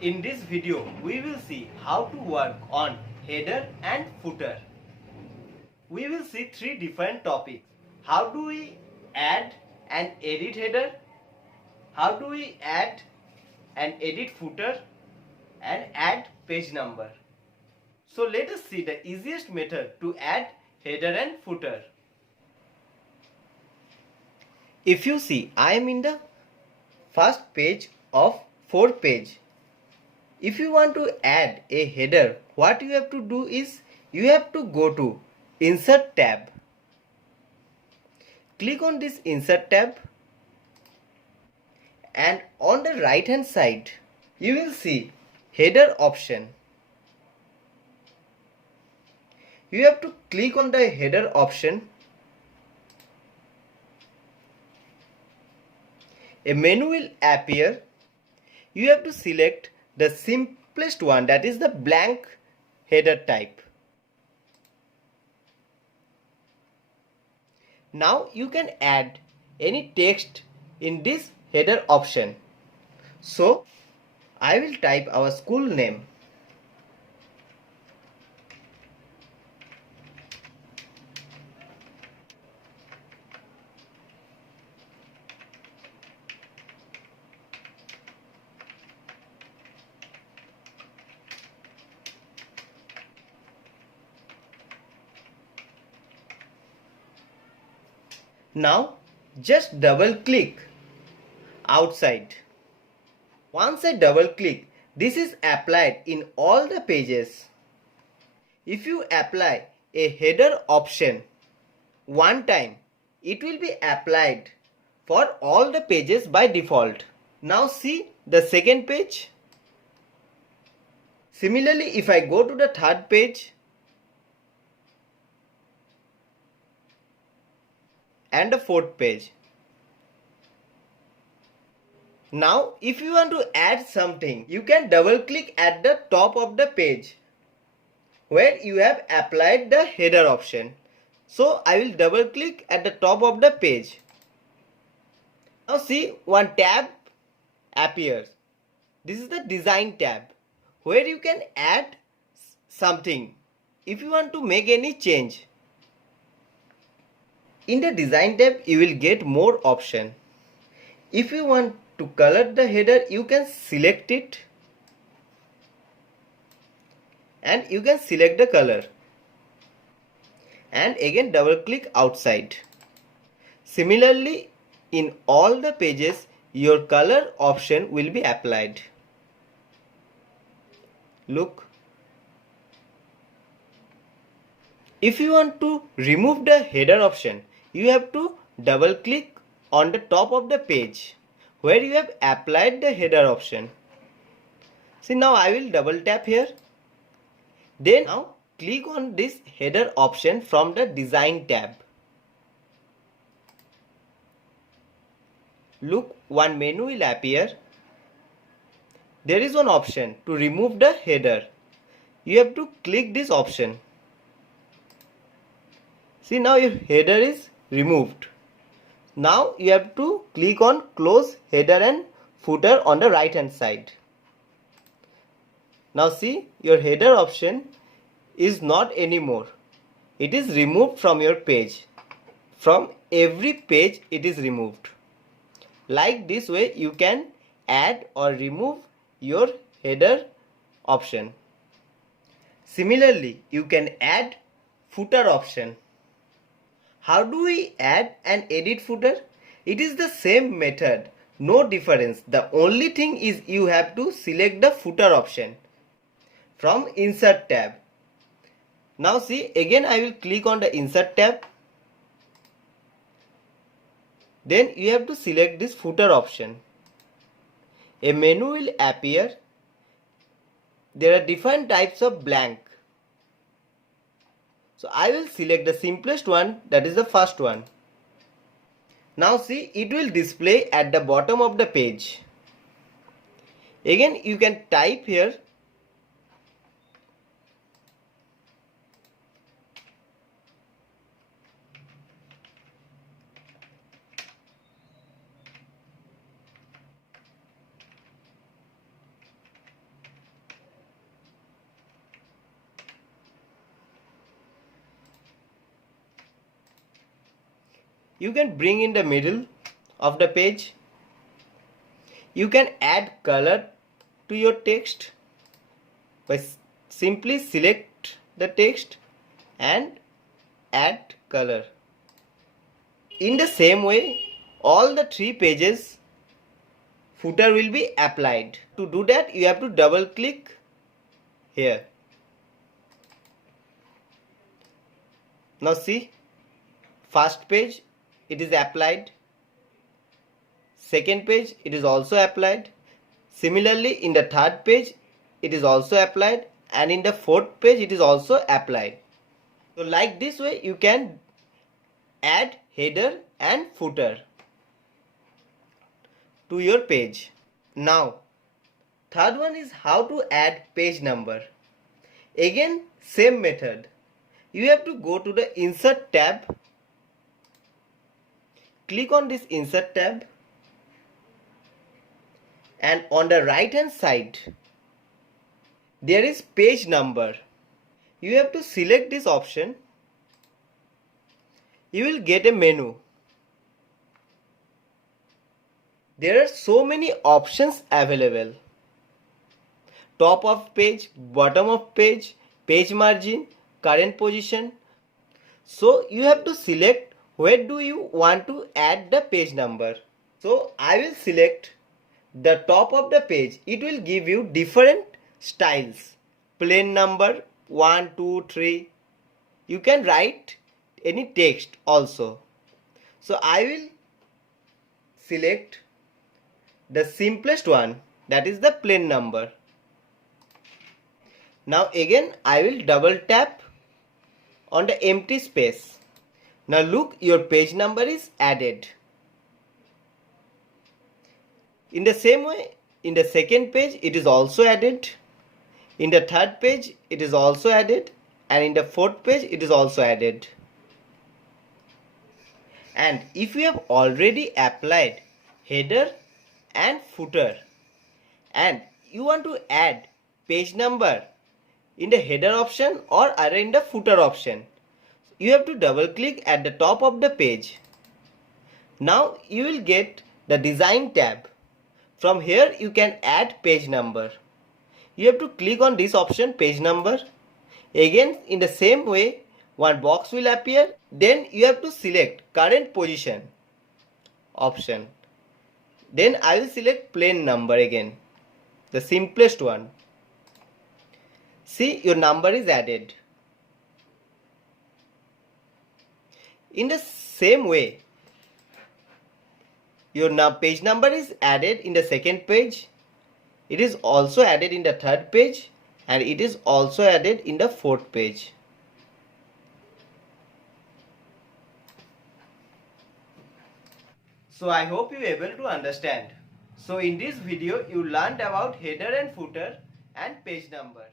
In this video, we will see how to work on header and footer. We will see three different topics. How do we add and edit header? How do we add and edit footer? And add page number. So let us see the easiest method to add header and footer. If you see, I am in the first page of 4 page. If you want to add a header, what you have to do is you have to go to Insert tab. Click on this Insert tab and on the right hand side you will see header option. You have to click on the header option. A menu will appear. You have to select the simplest one, that is the blank header type. Now you can add any text in this header option. So I will type our school name. Now just double click outside. Once I double click, this is applied in all the pages. If you apply a header option one time, it will be applied for all the pages by default. Now see the second page. Similarly, if I go to the third page and the fourth page. Now if you want to add something, you can double click at the top of the page where you have applied the header option. So I will double click at the top of the page. Now see, one tab appears. This is the design tab where you can add something if you want to make any change. In the design tab you will get more option. If you want to color the header, you can select it and you can select the color and again double click outside. Similarly, in all the pages your color option will be applied. Look. If you want to remove the header option, you have to double click on the top of the page where you have applied the header option. See, now I will double tap here. Then now click on this header option from the design tab. Look, one menu will appear. There is one option to remove the header. You have to click this option. See, now your header is removed. Now you have to click on close header and footer on the right hand side. Now see, your header option is not anymore. It is removed from your page. From every page it is removed. Like this way you can add or remove your header option. Similarly, you can add footer option. How do we add and edit footer? It is the same method, no difference. The only thing is you have to select the footer option from Insert tab. Now see, again I will click on the Insert tab. Then you have to select this footer option. A menu will appear. There are different types of blank. So I will select the simplest one, that is the first one. Now see, it will display at the bottom of the page. Again you can type here. you can bring in the middle of the page. You can add color to your text by simply select the text and add color. In the same way, all the 3 pages footer will be applied. To do that, you have to double click here. Now see, first page it is applied, second page it is also applied, similarly in the third page it is also applied, and in the fourth page it is also applied. So like this way you can add header and footer to your page. Now third one is how to add page number. Again same method. You have to go to the Insert tab, click on this Insert tab, and on the right hand side there is page number. You have to select this option. You will get a menu. There are so many options available. Top of page, bottom of page, page margin, current position. So you have to select where do you want to add the page number. So I will select the top of the page. It will give you different styles. Plain number 1, 2, 3. You can write any text also. So I will select the simplest one, that is the plain number. Now again I will double tap on the empty space. Now look, your page number is added. In the same way, in the second page it is also added, in the third page it is also added, and in the fourth page it is also added. And if you have already applied header and footer and you want to add page number in the header option or either in the footer option, you have to double click at the top of the page. Now you will get the design tab. From here you can add page number. You have to click on this option, page number. Again in the same way one box will appear. Then you have to select current position option. Then I will select plain number again, the simplest one. See, your number is added. In the same way, your page number is added in the second page. It is also added in the third page, and it is also added in the fourth page. So I hope you are able to understand. So in this video you learned about header and footer and page number.